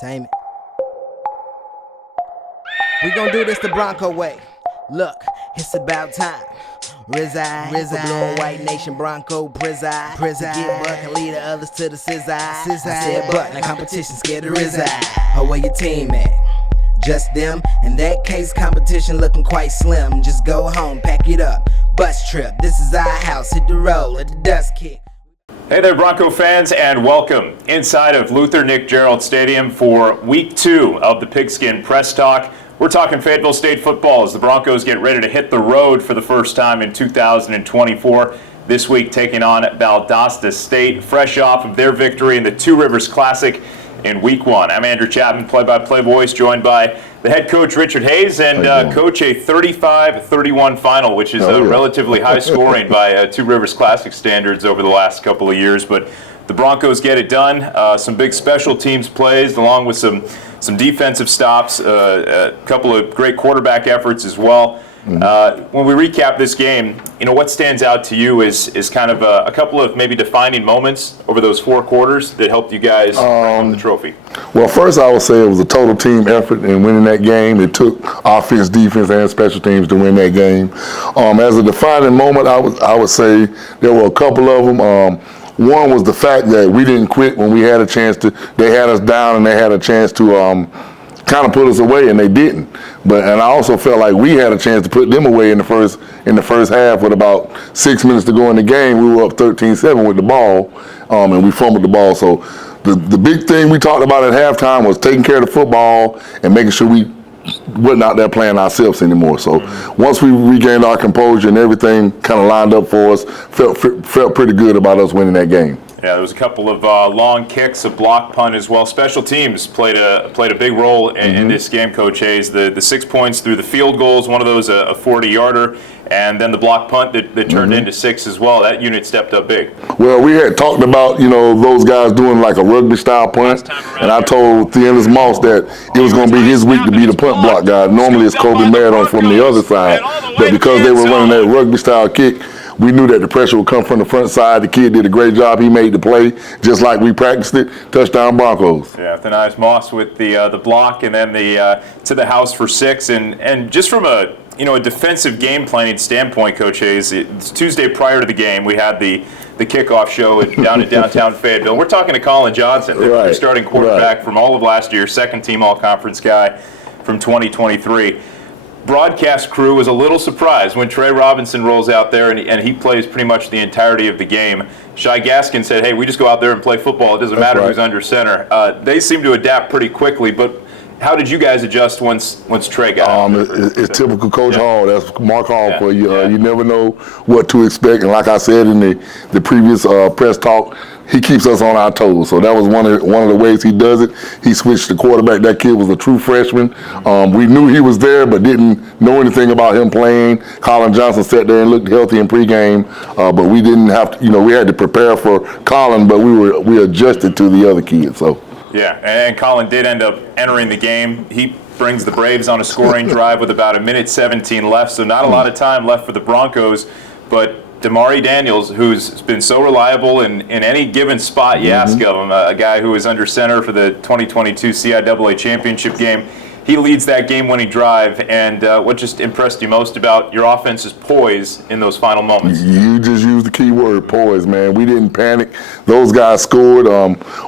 Tame it. We gon' do this the Bronco way. Look, it's about time. Reside, blue white nation Bronco preside. Get buck and lead the others to the scissor. I said buck, now competition scared to reside. How where your team at? Just them? In that case, competition looking quite slim. Just go home, pack it up, bus trip. This is our house, hit the road, let the dust kick. Hey there, Bronco fans, and welcome inside of Luther Nick Gerald Stadium for Week 2 of the Pigskin Press Talk. We're talking Fayetteville State football as the Broncos get ready to hit the road for the first time in 2024. This week taking on Valdosta State, fresh off of their victory in the Two Rivers Classic in Week 1. I'm Andrew Chapman, play-by-play voice, joined by the head coach Richard Hayes, and coach, a 35-31 final, which is relatively high scoring by Two Rivers Classic standards over the last couple of years. But the Broncos get it done. Some big special teams plays, along with some defensive stops, a couple of great quarterback efforts as well. When we recap this game, you know, what stands out to you is kind of a couple of maybe defining moments over those 4 quarters that helped you guys bring home the trophy? Well, first I would say it was a total team effort in winning that game. It took offense, defense, and special teams to win that game. As a defining moment, I would say there were a couple of them. One was the fact that we didn't quit when we had a chance to. They had us down and they had a chance to kind of put us away, and they didn't. And I also felt like we had a chance to put them away in the first half with about 6 minutes to go in the game. We were up 13-7 with the ball, and we fumbled the ball. So the big thing we talked about at halftime was taking care of the football and making sure we wasn't out there playing ourselves anymore. So once we regained our composure and everything kind of lined up for us, felt pretty good about us winning that game. Yeah, there was a couple of long kicks, a block punt as well. Special teams played a big role in this game, Coach Hayes. The 6 points through the field goals, one of those a 40-yarder, and then the block punt that turned into 6 as well. That unit stepped up big. Well, we had talked about, you know, those guys doing like a rugby-style punt, and I told Theonis Moss that it was going to be his week to be the punt block guy. Normally it's Kobe Madden from the other side, but because they were running that rugby-style kick, we knew that the pressure would come from the front side. The kid did a great job. He made the play just like we practiced it. Touchdown Broncos. Yeah, Theonis Moss with the block, and then the to the house for 6. And just from a defensive game planning standpoint, Coach Hayes, it's Tuesday prior to the game. We had the kickoff show down at downtown Fayetteville. We're talking to Colin Johnson, the starting quarterback from all of last year, second team all-conference guy from 2023. Broadcast crew was a little surprised when Trey Robinson rolls out there and he plays pretty much the entirety of the game. Shai Gaskin said, hey, we just go out there and play football. It doesn't matter who's under center. They seem to adapt pretty quickly, but how did you guys adjust once Trey got out? It's typical Coach Hall. That's Mark Hall for you. You never know what to expect. And like I said in the previous press talk, he keeps us on our toes. So that was one of the ways he does it. He switched the quarterback. That kid was a true freshman. We knew he was there, but didn't know anything about him playing. Colin Johnson sat there and looked healthy in pregame, but we didn't have to. We had to prepare for Colin, but we adjusted to the other kids. So. Yeah, and Colin did end up entering the game. He brings the Braves on a scoring drive with about 1:17 left, so not a lot of time left for the Broncos. But Damari Daniels, who's been so reliable in any given spot you ask of him, a guy who was under center for the 2022 CIAA championship game, he leads that game-winning drive. And what just impressed you most about your offense's poise in those final moments? You just used the key word, poise, man. We didn't panic. Those guys scored.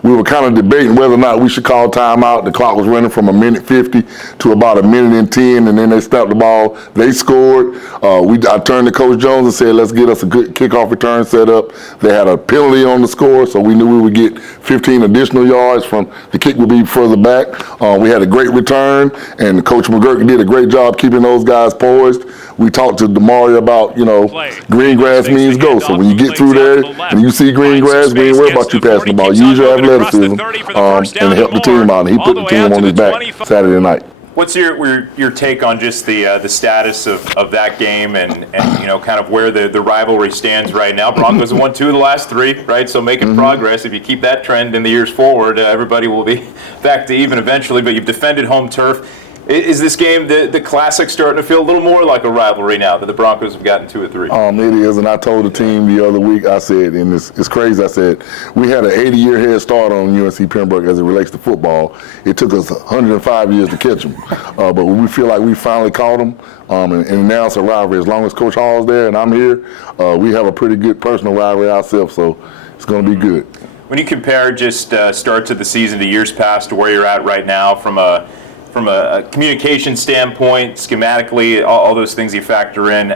We were kind of debating whether or not we should call timeout. The clock was running from 1:50 to about 1:10, and then they snapped the ball. They scored. I turned to Coach Jones and said, let's get us a good kickoff return set up. They had a penalty on the score, so we knew we would get 15 additional yards from the kick would be further back. We had a great return. And Coach McGurk did a great job keeping those guys poised. We talked to Damari about, green grass means go. So when you get through there and you see green grass, we ain't worry about you passing the ball. Use your athleticism and help the team out. And he put the team on his back Saturday night. What's your take on just the status of that game and kind of where the rivalry stands right now? Broncos have won 2 of the last 3, right? So making progress. If you keep that trend in the years forward, everybody will be back to even eventually. But you've defended home turf. Is this game the classic starting to feel a little more like a rivalry now that the Broncos have gotten 2 or 3? It is, and I told the team the other week, I said, and it's crazy, I said, we had an 80-year head start on UNC Pembroke as it relates to football. It took us 105 years to catch them, but we feel like we finally caught them, and now it's a rivalry. As long as Coach Hall's there and I'm here, we have a pretty good personal rivalry ourselves, so it's going to be good. When you compare just start to the season to years past to where you're at right now from a communication standpoint, schematically, all those things you factor in,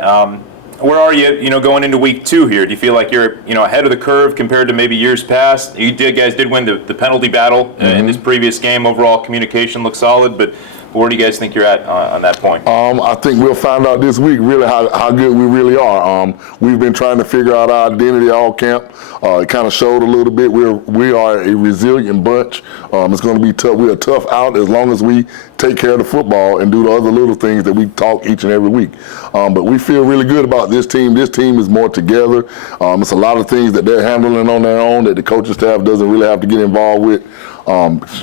where are you, going into week 2 here? Do you feel like you're, ahead of the curve compared to maybe years past? You guys did win the penalty battle in this previous game. Overall communication looks solid, but where do you guys think you're at on that point? I think we'll find out this week really how good we really are. We've been trying to figure out our identity all camp. It kind of showed a little bit. We are a resilient bunch. It's going to be tough. We're a tough out as long as we take care of the football and do the other little things that we talk each and every week. But we feel really good about this team. This team is more together. It's a lot of things that they're handling on their own that the coaching staff doesn't really have to get involved with.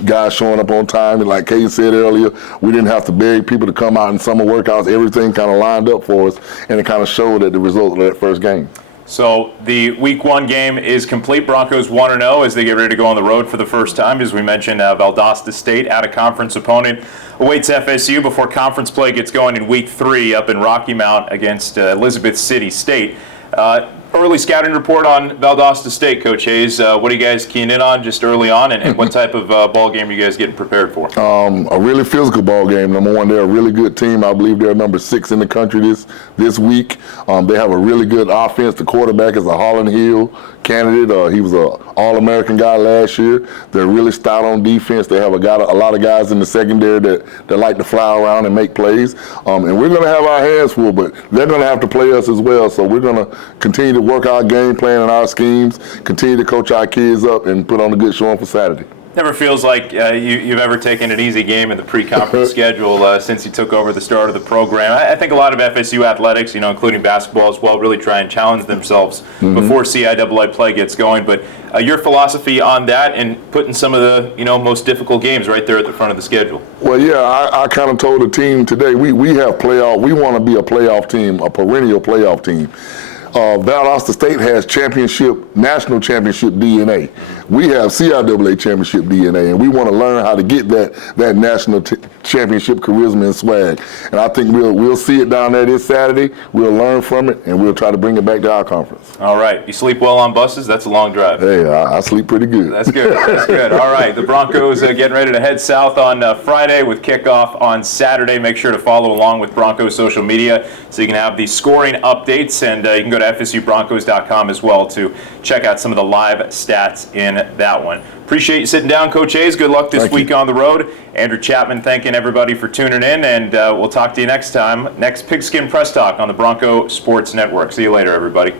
Guys showing up on time, and like Kay said earlier, we didn't have to beg people to come out in summer workouts. Everything kind of lined up for us, and it kind of showed at the result of that first game. So the Week 1 game is complete. Broncos 1-0 as they get ready to go on the road for the first time. As we mentioned, Valdosta State, out-of-conference opponent, awaits FSU before conference play gets going in Week 3 up in Rocky Mount against Elizabeth City State. Early scouting report on Valdosta State, Coach Hayes. What are you guys keying in on just early on, and what type of ball game are you guys getting prepared for? A really physical ball game. Number one, they're a really good team. I believe they're number 6 in the country this week. They have a really good offense. The quarterback is a Holland Hill candidate. He was an All-American guy last year. They're really stout on defense. They have a lot of guys in the secondary that like to fly around and make plays. And we're going to have our hands full, but they're going to have to play us as well. So we're going to continue to work our game plan and our schemes, continue to coach our kids up, and put on a good showing for Saturday. Never feels like you've ever taken an easy game in the pre-conference schedule since you took over the start of the program. I think a lot of FSU athletics, including basketball as well, really try and challenge themselves before CIAA play gets going. But your philosophy on that and putting some of the most difficult games right there at the front of the schedule. Well, yeah, I kind of told the team today we have playoff. We want to be a playoff team, a perennial playoff team. Valdosta State has national championship DNA. We have CIAA championship DNA, and we want to learn how to get that national championship charisma and swag. And I think we'll see it down there this Saturday. We'll learn from it, and we'll try to bring it back to our conference. All right. You sleep well on buses? That's a long drive. Hey, I sleep pretty good. That's good. That's good. All right. The Broncos getting ready to head south on Friday with kickoff on Saturday. Make sure to follow along with Broncos social media so you can have the scoring updates, and you can go to FSUBroncos.com as well to check out some of the live stats in that one. Appreciate you sitting down, Coach Hayes. Good luck this week on the road. Andrew Chapman thanking everybody for tuning in, and we'll talk to you next time. Next Pigskin Press Talk on the Bronco Sports Network. See you later, everybody.